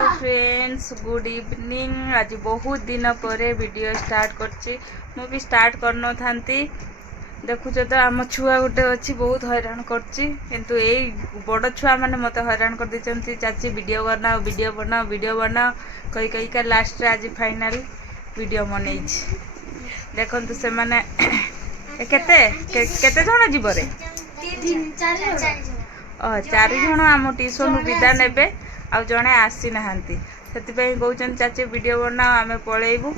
Friends good evening. आज बहुत दिन पर वीडियो स्टार्ट करछि। मु भी स्टार्ट करन थांती। देखुछ तो आम छुआ गोटे अच्छी बहुत हैरान करछि, किंतु एई बड़ छुआ माने मते हैरान कर दिचंती। चाची वीडियो बनाओ वीडियो बनाओ वीडियो बनाओ कई कई का लास्ट रे आज फाइनल वीडियो बनै छी। देखंतु से माने केते केते जण जीव रे 4 जण आम ट्यूशन विदा नेबे आ जड़े आसी नहांती से कहते चाची वीडियो बनाओ आम पलैबू।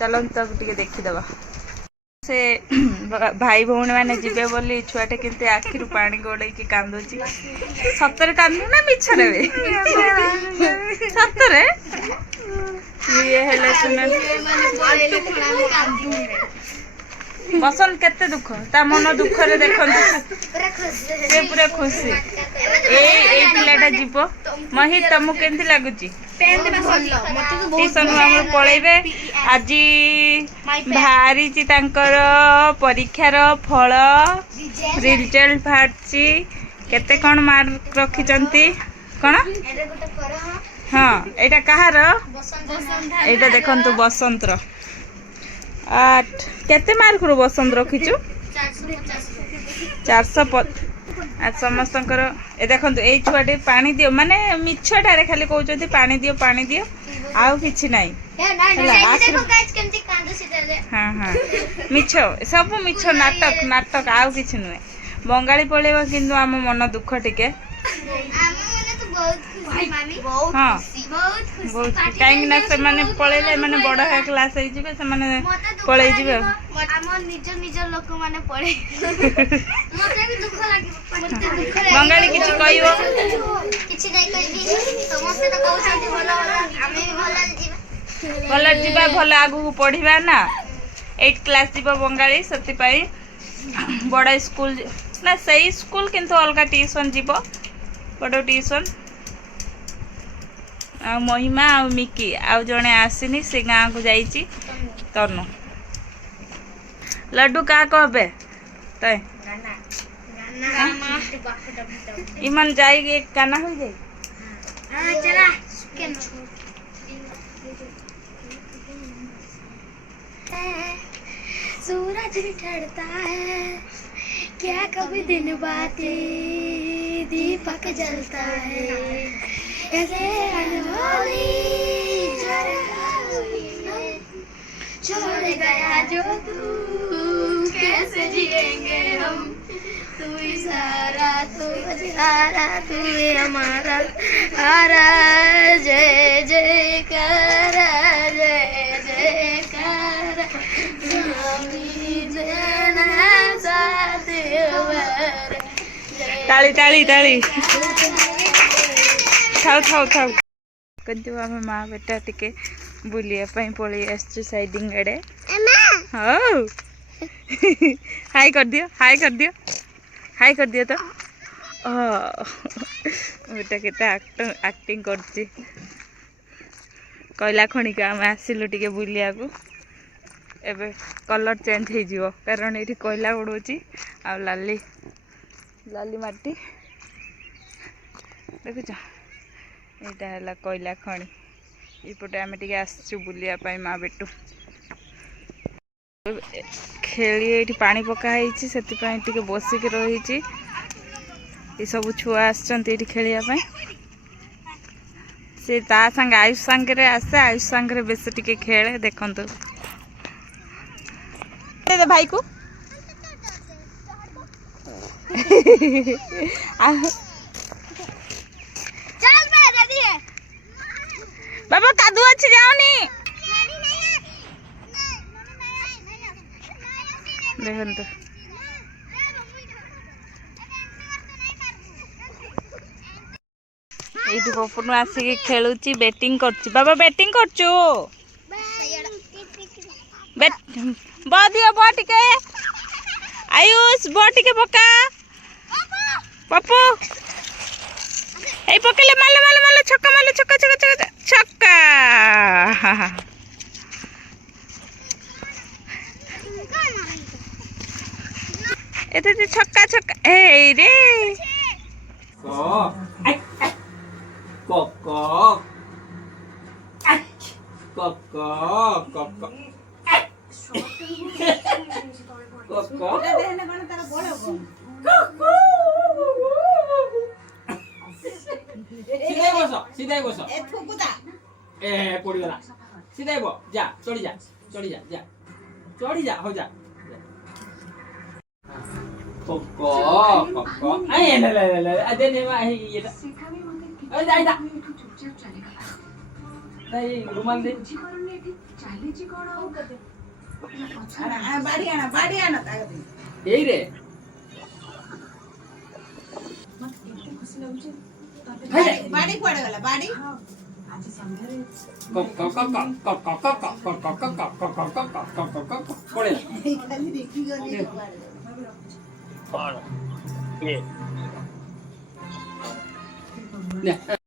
चलो तक टे देखीदबा से भाई भौणी मैंने जीवे बोली छुआटे केमती आखिर पानी गोड़े कांदुची। सतरे कांदू ना मिछरे सतरे ये हेले सुन बसंत केते दुख ता मन दुख रे देखंतु से पूरा खुशी। ए पिलाटा जीव मही तुमको केमती लगुची ट्यूशन हम पलैबे। आज बाहरी तांकर परीक्षार फल रिजल्ट बाहरी केते कौन मार्क रखिचंती कौन। हाँ एटा कहार एटा देखंतु बसंतर 8 केते मार्क रो बसंत रखिचु 450। आज समस्तंकर ए देखंतु ए छुआटे पानी दियो माने मिछटारे खाली कहउचंती पानी दियो आउ किछि नाही। हाँ हाँ मिछ सब मिछ नाटक नाटक आउ किछि नुहे। बंगाली पळेबा किंतु आम मन दुख टिके। हाँ बहुत कहीं ना से माने पळेले माने बड़ है क्लास हे जिवे से माने पळै जिवे हम निज निज लोक माने पळे मते भी दुख लागि बंगाली किछि कहियो किछि नै कहिबी समस्त त कहउछंती भलो आमे भी भलो जिबा भलो आगु पढिबा ना 8 क्लास जिबा बंगाली सती पई बड़ा स्कूल ना सही स्कूल किंतु अलगा ट्यूशन जीवो बड़ ट्यूशन। आ महिमा आ मिकी आ जने आसीनी से गाँ को जाइची तनु लड्डू का कहबे तय इमन जाई गाना हो जाई। हां चला सूरज भी चढ़ता है क्या कभी दिन बाती दीपक जलता है ऐसे अनहोनी छोड़ गया जो तू कैसे जिएंगे हम तू इशारा तू बजारा तू हमारा हारा जय जयकार जय जयकार ताली ताली ताली थाउ थाउ थाउ कंतु आम माँ बेटा टिके बुलिया पळी आसछु साइडिंग एडे। हां हाय कर दियो हाय कर दियो हाय कर दियो तो बेटा केते एक्टिंग करछि। कोयला खणी का आम आसिलु टिके बुलिया को एबे कलर चेंज हो जिवो कारण एठी कोयला उडोची आ लाली लाली माटी देखुछ एटा हला कोयला खणी इपटे आम टिके आसछु बुलिया पाई माँ बेटू खेली एठी पानी पका ହେଇଛି ସେଥିପାଇଁ ଟିକେ ବସିକି ରହିଛି। ए सब छुआ आछंती एठी खेलिया पाई से ता संग आयुष संगे आसे आयुष संगे बेस टिके खेले देखंतु दे भाई को चल बे दादी बाबा कादू अच्छी जाओनी देखंतु एठी पपुनु आसी खेलुची बैटिंग करची बाबा बैटिंग करचो बैट बदियो बटिके आयुष बटिके पका पप्पू ए पकेले माले माले माले छक्का माले छक्का छक्का छक्का छक्का एते छक्का छक्का ए रे को কক কক কক সিধাই বস এ পড়িগলা সিধাই বস যা চড়ি যা চড়ি যা যা চড়ি যা হো যা কক কক কক আই লে লে লে আদে নে মা এই এটা এই যা যা এই রুমাল দে এই রে ବାଡି କୁଆଡେ ଗଲା ବାଡି ଖାଲି ଦେଖି ଗଲି